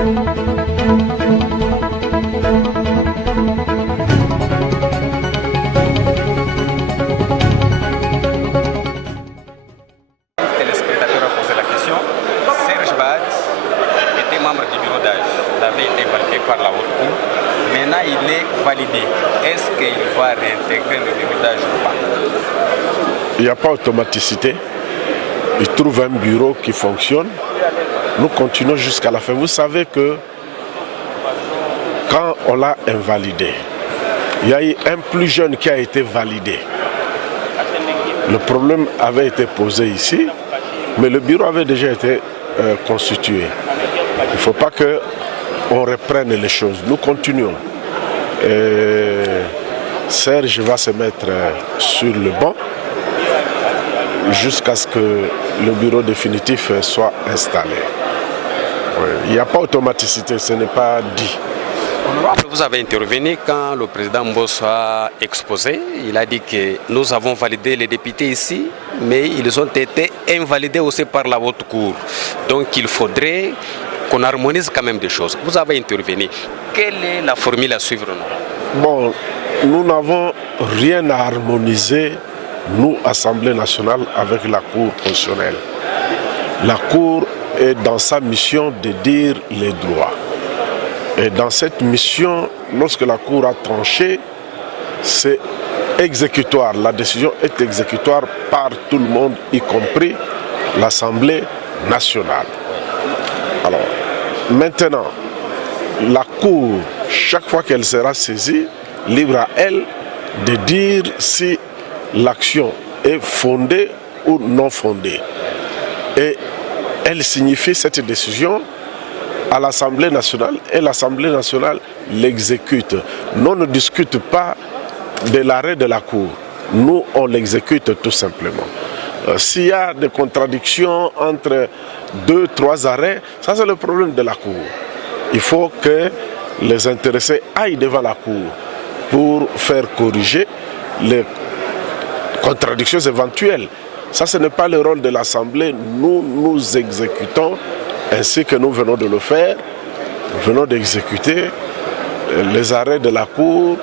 Téléspectateur a posé la question. Serge Bad était membre du bureau d'âge. Il avait été validé par la haute cour. Maintenant, il est validé. Est-ce qu'il va réintégrer le bureau d'âge ou pas? Il n'y a pas d'automaticité. Il trouve un bureau qui fonctionne. Nous continuons jusqu'à la fin. Vous savez que quand on l'a invalidé, il y a eu un plus jeune qui a été validé. Le problème avait été posé ici, mais le bureau avait déjà été constitué. Il ne faut pas qu'on reprenne les choses. Nous continuons. Serge va se mettre sur le banc jusqu'à ce que le bureau définitif soit installé. Il n'y a pas d'automaticité, ce n'est pas dit. Vous avez intervenu quand le président Mbosso a exposé. Il a dit que nous avons validé les députés ici, mais ils ont été invalidés aussi par la haute cour. Donc il faudrait qu'on harmonise quand même des choses. Vous avez intervenu. Quelle est la formule à suivre? Bon, nous n'avons rien à harmoniser, nous, Assemblée nationale, avec la Cour constitutionnelle. La Cour est dans sa mission de dire les droits. Et dans cette mission, lorsque la Cour a tranché, c'est exécutoire. La décision est exécutoire par tout le monde, y compris l'Assemblée nationale. Alors, maintenant, la Cour, chaque fois qu'elle sera saisie, libre à elle de dire si l'action est fondée ou non fondée. Et elle signifie cette décision à l'Assemblée nationale et l'Assemblée nationale l'exécute. Nous ne discutons pas de l'arrêt de la Cour. Nous, on l'exécute tout simplement. S'il y a des contradictions entre 2-3 arrêts, ça c'est le problème de la Cour. Il faut que les intéressés aillent devant la Cour pour faire corriger les contradictions éventuelles. Ça, ce n'est pas le rôle de l'Assemblée. Nous exécutons ainsi que nous venons de le faire. Nous venons d'exécuter les arrêts de la Cour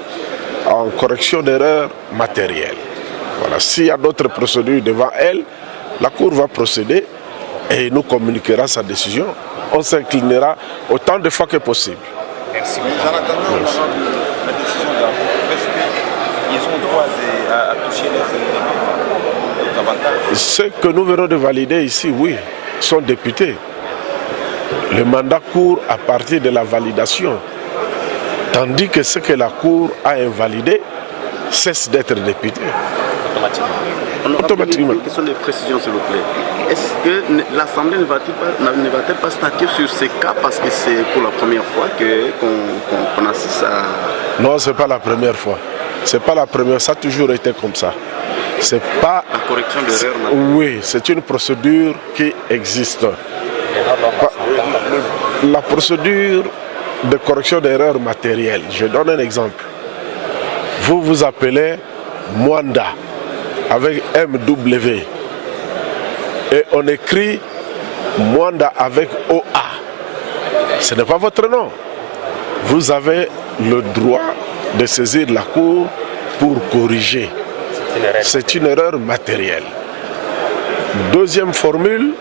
en correction d'erreurs matérielles. Voilà. S'il y a d'autres procédures devant elle, la Cour va procéder et nous communiquera sa décision. On s'inclinera autant de fois que possible. Merci. En attendant la décision de la Cour, est-ce qu'ils ont droit à toucher les avantages? Ceux que nous venons de valider ici, oui, sont députés. Le mandat court à partir de la validation. Tandis que ce que la Cour a invalidé cesse d'être député. Automatiquement. Une question de précision, s'il vous plaît. Est-ce que l'Assemblée ne va-t-elle pas statuer sur ces cas parce que c'est pour la première fois qu'on assiste à... Non, ce n'est pas la première fois. C'est pas la première, ça a toujours été comme ça. C'est pas... La correction d'erreurs. Oui, c'est une procédure qui existe. La procédure de correction d'erreurs matérielles, je donne un exemple. Vous vous appelez Mwanda avec MW et on écrit Mwanda avec OA. Ce n'est pas votre nom. Vous avez le droit de saisir la Cour pour corriger. C'est une erreur matérielle. Deuxième formule,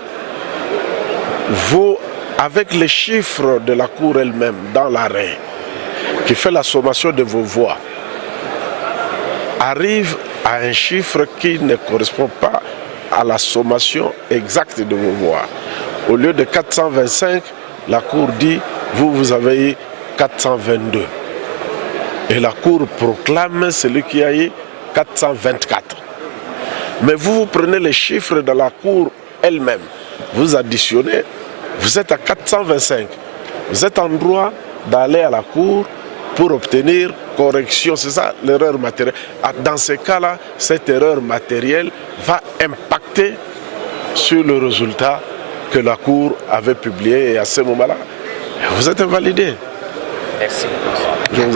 vous, avec les chiffres de la Cour elle-même dans l'arrêt, qui fait la sommation de vos voix, arrive à un chiffre qui ne correspond pas à la sommation exacte de vos voix. Au lieu de 425, la Cour dit, vous avez eu 422. Et la Cour proclame celui qui a eu 424. Mais vous prenez les chiffres de la Cour elle-même, vous additionnez, vous êtes à 425. Vous êtes en droit d'aller à la Cour pour obtenir correction. C'est ça l'erreur matérielle. Dans ces cas-là, cette erreur matérielle va impacter sur le résultat que la Cour avait publié. Et à ce moment-là, vous êtes invalidé. Merci. Je vous